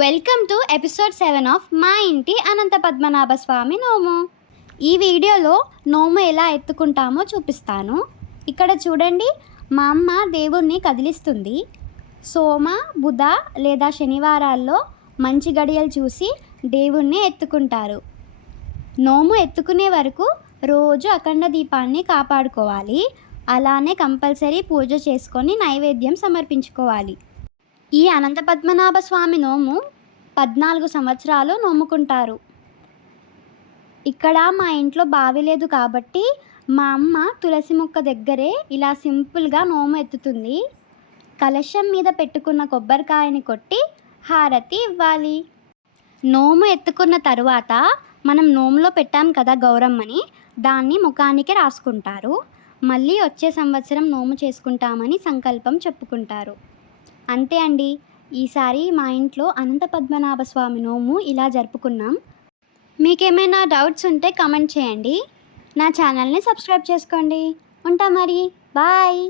Welcome to episode 7 of మా ఇంటి అనంత పద్మనాభ స్వామి నోము. ఈ వీడియోలో నోము ఎలా ఎత్తుకుంటామో చూపిస్తాను. ఇక్కడ చూడండి, మా అమ్మ దేవుణ్ణి కదిలిస్తుంది. సోమ, బుధ లేదా శనివారాల్లో మంచి గడియలు చూసి దేవుణ్ణి ఎత్తుకుంటారు. నోము ఎత్తుకునే వరకు రోజు అఖండ దీపాన్ని కాపాడుకోవాలి. అలానే కంపల్సరీ పూజ చేసుకొని నైవేద్యం సమర్పించుకోవాలి. ఈ అనంత పద్మనాభ స్వామి నోము 14 సంవత్సరాలు నోముకుంటారు. ఇక్కడ మా ఇంట్లో బావి లేదు కాబట్టి మా అమ్మ తులసి మొక్క దగ్గరే ఇలా సింపుల్గా నోము ఎత్తుతుంది. కలశం మీద పెట్టుకున్న కొబ్బరికాయని కొట్టి హారతి ఇవ్వాలి. నోము ఎత్తుకున్న తరువాత మనం నోములో పెట్టాం కదా గౌరమ్మని, దాన్ని ముఖానికి రాసుకుంటారు. మళ్ళీ వచ్చే సంవత్సరం నోము చేసుకుంటామని సంకల్పం చెప్పుకుంటారు. అంతే అండి. ఈసారి మా ఇంట్లో అనంత పద్మనాభ స్వామి నోము ఇలా జరుపుకున్నాం. మీకేమైనా డౌట్స్ ఉంటే కామెంట్ చేయండి. నా ఛానల్ని సబ్స్క్రైబ్ చేసుకోండి. ఉంటా మరి. బాయ్.